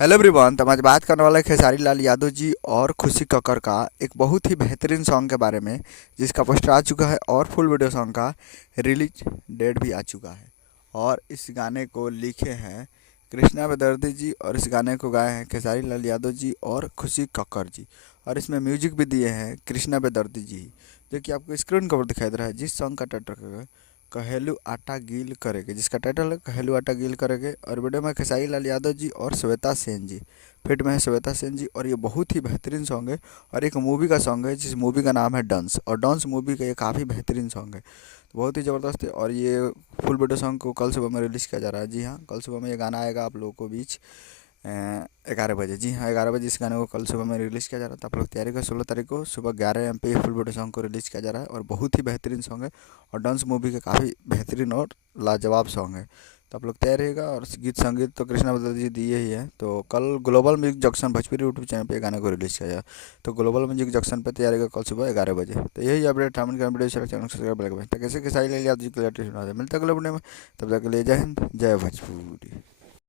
Hello everyone. तो हम आज बात करने वाले हैं खेसारी लाल यादव जी और खुशी कक्कर का एक बहुत ही बेहतरीन सॉन्ग के बारे में, जिसका पोस्टर आ चुका है और फुल वीडियो सॉन्ग का रिलीज डेट भी आ चुका है। और इस गाने को लिखे हैं कृष्णा बेदर्दी जी और इस गाने को गाए हैं खेसारी लाल यादव जी और खुशी कक्कर जी। और इसमें म्यूजिक भी दिए हैं कृष्णा बेदर्दी जी, जो कि आपको स्क्रीन कवर दिखाई दे रहा है। जिस सॉन्ग का टाइटल कहेलू आटा गील करेगे, जिसका टाइटल है कहेलू आटा गील करेगे। और वीडियो में खेसारी लाल यादव जी और श्वेता सेन जी फिट में है, श्वेता सेन जी। और ये बहुत ही बेहतरीन सॉन्ग है और एक मूवी का सॉन्ग है जिस मूवी का नाम है डंस, और डांस मूवी का ये काफ़ी बेहतरीन सॉन्ग है। तो बहुत ही ज़बरदस्त है। और ये फुल वीडियो सॉन्ग को कल सुबह में रिलीज़ किया जा रहा है। जी हाँ, कल सुबह में ये गाना आएगा आप लोगों को बीच 11 बजे। जी हाँ, 11 बजे इस गाने को कल सुबह में रिलीज़ किया जा रहा है। तो आप लोग तैयारी कर, 16 तारीख को सुबह 11 AM पे ये फुल वीडियो सॉन्ग को रिलीज़ किया जा रहा है और बहुत ही बेहतरीन सॉन्ग है। और डांस मूवी का काफ़ी बेहतरीन और लाजवाब सॉन्ग है। तो आप लोग तैयार रहिएगा। और गीत संगीत तो कृष्णा बदल जी दिए ही है। तो कल global music junction Bhojpuri YouTube channel पे गाने को रिलीज़ किया जाए। तो ग्लोबल म्यूजिक जंक्शन पे तैयारी का कल सुबह 11 बजे। तो यही अपडेट हम वीडियो चैनल सब्सक्राइब करें। तो कैसे कैसे आई ले आप जी क्लियर सुना दे। मिलता है अगले वीडियो में। तब तक के लिए जय हिंद, जय भोजपुरी।